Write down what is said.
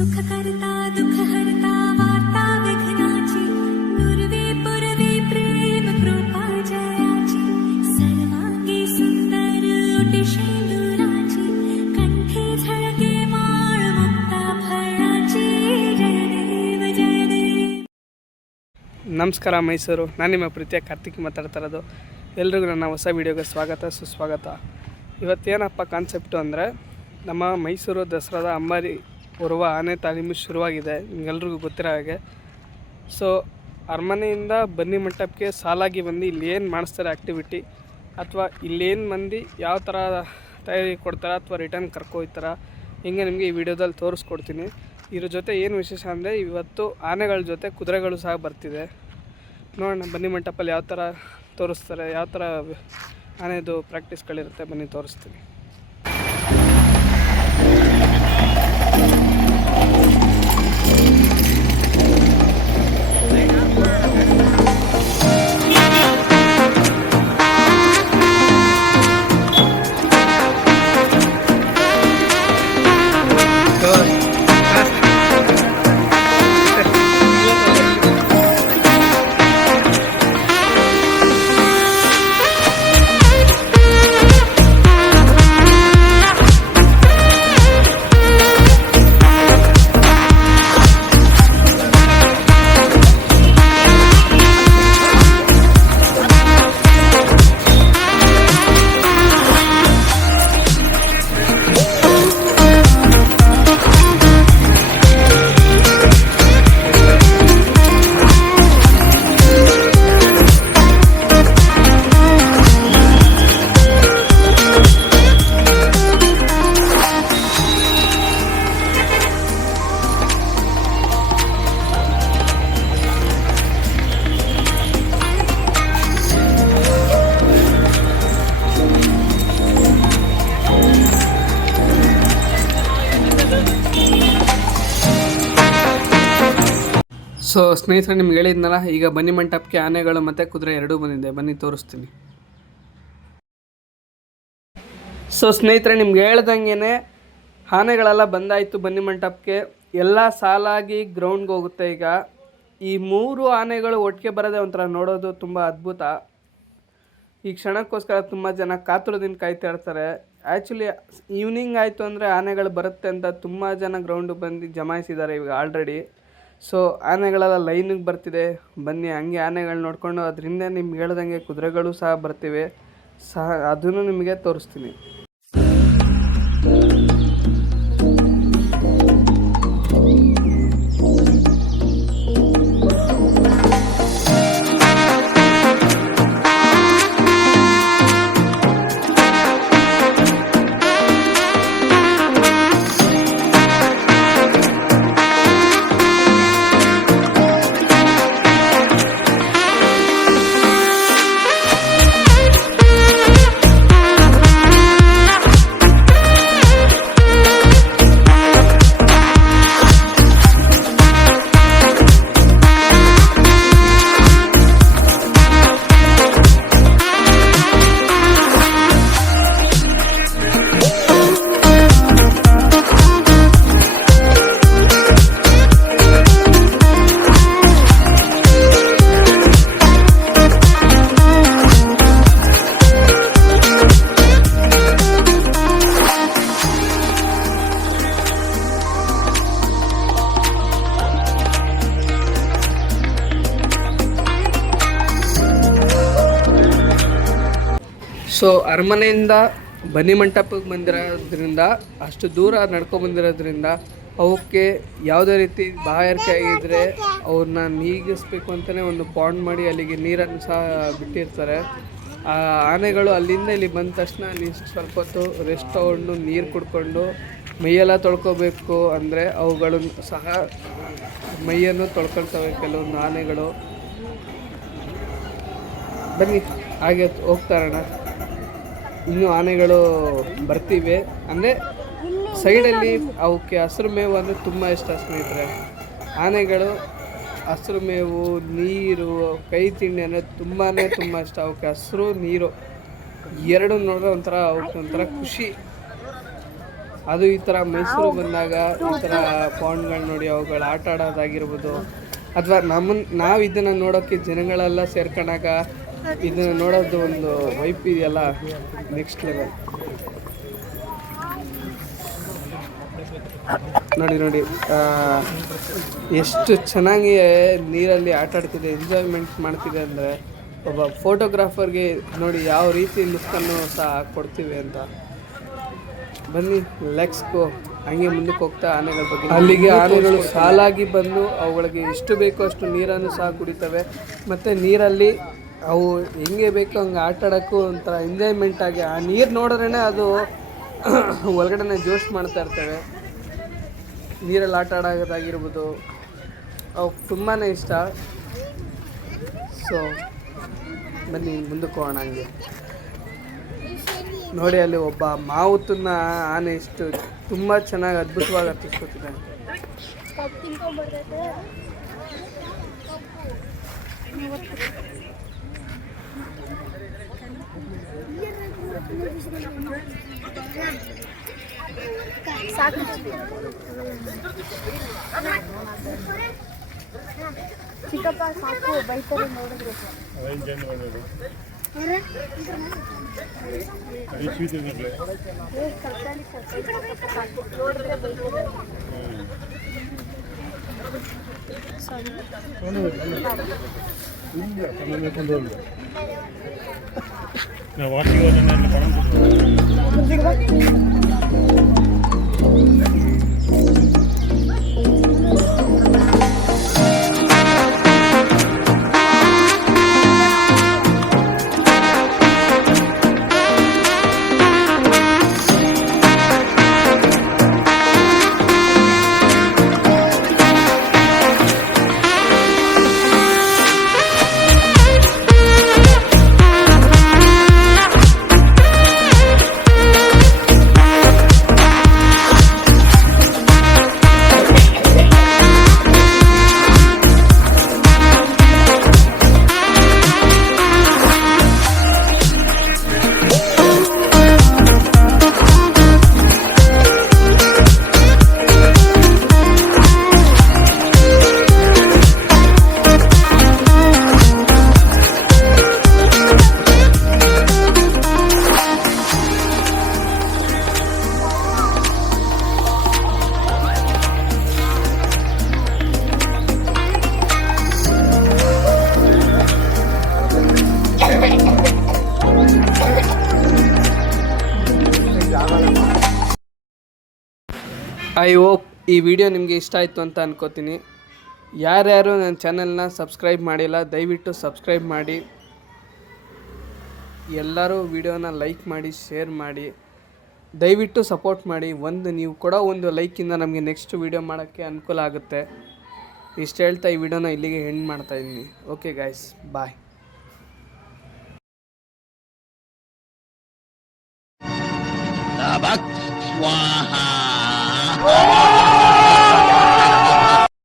सुखकर्ता दुःखहर्ता वार्ता विघ्नाची पूर्वे पूर्वे प्रेम कृपा जयाची सर्वांगी सुंदर ओटी शेंदुराची कंठी झळके माळ मुक्ता फळाची जय देव जय देव. ನಮಸ್ಕಾರ ಮೈಸೂರು. ನಾನು ನಿಮ್ಮ ಪ್ರೀತಿಯ ಕಾರ್ತಿಕ್ ಮಾತಾಡ್ತಾ ಇರೋದು. ಎಲ್ರಿಗೂ ನನ್ನ ಹೊಸ ವೀಡಿಯೋಗೆ ಸ್ವಾಗತ ಸುಸ್ವಾಗತ. ಇವತ್ತೇನಪ್ಪ ಕಾನ್ಸೆಪ್ಟು ಅಂದರೆ, ನಮ್ಮ ಮೈಸೂರು ದಸರಾದ ಅಂಬಾರಿ ಹೊರುವ ಆನೆ ತಾಲೀಮು ಶುರುವಾಗಿದೆ, ನಿಮಗೆಲ್ರಿಗೂ ಗೊತ್ತಿರೋ ಹಾಗೆ. ಸೊ ಅರಮನೆಯಿಂದ ಬನ್ನಿ ಮಂಟಪಕ್ಕೆ ಸಾಲಾಗಿ ಬಂದು ಇಲ್ಲಿ ಏನು ಮಾಡಿಸ್ತಾರೆ ಆ್ಯಕ್ಟಿವಿಟಿ, ಅಥವಾ ಇಲ್ಲೇನು ಮಂದಿ ಯಾವ ಥರ ತಯಾರಿ ಕೊಡ್ತಾರೆ ಅಥವಾ ರಿಟರ್ನ್ ಕರ್ಕೊಯ್ತಾರೆ, ಹಿಂಗೆ ನಿಮಗೆ ಈ ವಿಡಿಯೋದಲ್ಲಿ ತೋರಿಸ್ಕೊಡ್ತೀನಿ. ಇದ್ರ ಜೊತೆ ಏನು ವಿಶೇಷ ಅಂದರೆ, ಇವತ್ತು ಆನೆಗಳ ಜೊತೆ ಕುದುರೆಗಳು ಸಹ ಬರ್ತಿದೆ. ನೋಡೋಣ ಬನ್ನಿ ಮಂಟಪಲ್ಲಿ ಯಾವ ಥರ ತೋರಿಸ್ತಾರೆ, ಯಾವ ಥರ ಆನೆದು ಪ್ರಾಕ್ಟೀಸ್ಗಳಿರುತ್ತೆ, ಬನ್ನಿ ತೋರಿಸ್ತೀನಿ. ಸೊ ಸ್ನೇಹಿತರೆ, ನಿಮ್ಗೆ ಹೇಳಿದ್ನಲ್ಲ, ಈಗ ಬನ್ನಿ ಮಂಟಪಕ್ಕೆ ಆನೆಗಳು ಮತ್ತು ಕುದುರೆ ಎರಡೂ ಬಂದಿದೆ, ಬನ್ನಿ ತೋರಿಸ್ತೀನಿ. ಸೊ ಸ್ನೇಹಿತರೆ, ನಿಮ್ಗೆ ಹೇಳ್ದಂಗೆ ಆನೆಗಳೆಲ್ಲ ಬಂದಾಯಿತು ಬನ್ನಿ ಮಂಟಪಕ್ಕೆ. ಎಲ್ಲ ಸಾಲಾಗಿ ಗ್ರೌಂಡ್ಗೆ ಹೋಗುತ್ತೆ. ಈಗ ಈ 3 ಆನೆಗಳು ಒಟ್ಟಿಗೆ ಬರೋದೇ ಒಂಥರ ನೋಡೋದು ತುಂಬ ಅದ್ಭುತ. ಈ ಕ್ಷಣಕ್ಕೋಸ್ಕರ ತುಂಬ ಜನ ಕಾತುರದಿಂದ ಕಾಯ್ತಾ ಇರ್ತಾರೆ. ಆ್ಯಕ್ಚುಲಿ ಈವ್ನಿಂಗ್ ಆಯಿತು ಅಂದರೆ ಆನೆಗಳು ಬರುತ್ತೆ ಅಂತ ತುಂಬ ಜನ ಗ್ರೌಂಡಿಗೆ ಬಂದು ಜಮಾಯಿಸಿದ್ದಾರೆ ಈಗ ಆಲ್ರೆಡಿ. ಸೊ ಆನೆಗಳೆಲ್ಲ ಲೈನಿಗೆ ಬರ್ತಿದೆ, ಬನ್ನಿ ಹಂಗೆ ಆನೆಗಳು ನೋಡಿಕೊಂಡು ಅದರಿಂದ ನಿಮ್ಗೆ ಹೇಳ್ದಂಗೆ ಕುದುರೆಗಳು ಸಹ ಬರ್ತಿವೆ, ಅದನ್ನು ನಿಮಗೆ ತೋರಿಸ್ತೀನಿ. ಸೊ ಅರಮನೆಯಿಂದ ಬನ್ನಿ ಮಂಟಪಕ್ಕೆ ಬಂದಿರೋದ್ರಿಂದ, ಅಷ್ಟು ದೂರ ನಡ್ಕೊಬಂದಿರೋದ್ರಿಂದ ಅವಕ್ಕೆ ಯಾವುದೇ ರೀತಿ ಬಾಯಾರಿಕೆ ಆಗಿದ್ದರೆ ಅವ್ರನ್ನ ನೀಗಿಸ್ಬೇಕು ಅಂತಲೇ ಒಂದು ಪಾಂಡ್ ಮಾಡಿ ಅಲ್ಲಿಗೆ ನೀರನ್ನು ಸಹ ಬಿಟ್ಟಿರ್ತಾರೆ. ಆ ಆನೆಗಳು ಅಲ್ಲಿಂದ ಇಲ್ಲಿ ಬಂದ ತಕ್ಷಣ ಸ್ವಲ್ಪ ಹೊತ್ತು ರೆಸ್ಟ್ ತಗೊಂಡು ನೀರು ಕುಡ್ಕೊಂಡು ಮೈಯೆಲ್ಲ ತೊಳ್ಕೊಬೇಕು. ಅಂದರೆ ಅವುಗಳು ಸಹ ಮೈಯನ್ನು ತೊಳ್ಕೊಳ್ತವೆ ಕೆಲವೊಂದು ಆನೆಗಳು. ಬನ್ನಿ ಹಾಗೆ ಹೋಗ್ತಾರಣ. ಇನ್ನೂ ಆನೆಗಳು ಬರ್ತಿವೆ. ಅಂದರೆ ಸೈಡಲ್ಲಿ ಅವಕ್ಕೆ ಹಸಿರು ಮೇವು ಅಂದರೆ ತುಂಬ ಇಷ್ಟ ಸ್ನೇಹಿತರೆ. ಆನೆಗಳು ಹಸಿರು ಮೇವು, ನೀರು, ಕೈ ತಿಂಡಿ ಅಂದರೆ ತುಂಬಾ ಇಷ್ಟ. ಅವಕ್ಕೆ ಹಸಿರು ನೀರು ಎರಡು ನೋಡಿದ್ರೆ ಅವಕ್ಕೆ ಒಂಥರ ಖುಷಿ. ಅದು ಈ ಥರ ಮೈಸೂರು ಬಂದಾಗ ಈ ಥರ ಪಾಂಡ್ಗಳು ನೋಡಿ ಅವುಗಳು ಆಟ ಆಡೋದಾಗಿರ್ಬೋದು, ಅಥವಾ ನಾವು ಇದನ್ನು ನೋಡೋಕ್ಕೆ ಜನಗಳೆಲ್ಲ ಸೇರ್ಕೊಂಡಾಗ ಇದನ್ನು ನೋಡೋದು ಒಂದು ವೈಪ್ ಇದೆಯಲ್ಲ, ನೆಕ್ಸ್ಟ್ ಲೆವೆಲ್. ನೋಡಿ ಎಷ್ಟು ಚೆನ್ನಾಗಿ ನೀರಲ್ಲಿ ಆಟ ಆಡ್ತಿದೆ, ಎಂಜಾಯ್ಮೆಂಟ್ ಮಾಡ್ತಿದೆ ಅಂದರೆ ಒಬ್ಬ ಫೋಟೋಗ್ರಾಫರ್ಗೆ ನೋಡಿ ಯಾವ ರೀತಿ ಲುಕ್ಕನ್ನು ಸಹ ಕೊಡ್ತೀವಿ ಅಂತ. ಬನ್ನಿ ಲೆಟ್ಸ್ ಹಂಗೆ ಮುಂದಕ್ಕೆ ಹೋಗ್ತಾ ಆನೆಗಳ ಬಗ್ಗೆ. ಅಲ್ಲಿಗೆ ಆನೆಗಳು ಸಾಲಾಗಿ ಬಂದು ಅವುಗಳಿಗೆ ಎಷ್ಟು ಬೇಕೋ ಅಷ್ಟು ನೀರನ್ನು ಸಹ ಕುಡಿತವೆ. ಮತ್ತು ನೀರಲ್ಲಿ ಅವು ಹೆಂಗೆ ಬೇಕೋ ಹಂಗೆ ಆಟ ಆಡೋಕ್ಕೂ ಒಂಥರ ಎಂಜಾಯ್ಮೆಂಟ್ ಆಗಿ ಆ ನೀರು ನೋಡಿದ್ರೇ ಅದು ಒಳಗಡೆ ಜೋಶ್ ಮಾಡ್ತಾ ಇರ್ತವೆ. ನೀರಲ್ಲಿ ಆಟ ಆಡೋದಾಗಿರ್ಬೋದು ಅವು ತುಂಬಾ ಇಷ್ಟ. ಸೊ ಬನ್ನಿ ಮುಂದಕ್ಕೆ ಹೋಗೋಣ. ಹಂಗೆ ನೋಡಿ ಅಲ್ಲಿ ಒಬ್ಬ ಮಾವುತನ್ನ ಆನೆ ಎಷ್ಟು ತುಂಬ ಚೆನ್ನಾಗಿ ಅದ್ಭುತವಾಗಿ ಹತ್ತಿಸ್ಕೊತಿದ್ದಾನೆ. ಚಿಕ್ಕಪ್ಪ ಸಾಕು ಬೈತಾರೆ ನೋಡಿದ್ರು. ಐ ಹೋಪ್ ಈ ವಿಡಿಯೋ ನಿಮಗೆ ಇಷ್ಟ ಆಯಿತು ಅಂತ ಅನ್ಕೋತೀನಿ. ಯಾರ್ಯಾರು ನನ್ನ ಚಾನಲ್ನ ಸಬ್ಸ್ಕ್ರೈಬ್ ಮಾಡಿಲ್ಲ ದಯವಿಟ್ಟು ಸಬ್ಸ್ಕ್ರೈಬ್ ಮಾಡಿ. ಎಲ್ಲರೂ ವಿಡಿಯೋನ ಲೈಕ್ ಮಾಡಿ, ಶೇರ್ ಮಾಡಿ, ದಯವಿಟ್ಟು ಸಪೋರ್ಟ್ ಮಾಡಿ. ನೀವು ಕೊಡೋ ಒಂದು ಲೈಕಿಂದ ನಮಗೆ ನೆಕ್ಸ್ಟ್ ವಿಡಿಯೋ ಮಾಡೋಕ್ಕೆ ಅನುಕೂಲ ಆಗುತ್ತೆ. ಇಷ್ಟು ಹೇಳ್ತಾ ಈ ವಿಡಿಯೋನ ಇಲ್ಲಿಗೆ ಎಂಡ್ ಮಾಡ್ತಾಯಿದ್ದೀನಿ. ಓಕೆ ಗಾಯ್ಸ್, ಬಾಯ್. ಸ್ವಾಹ.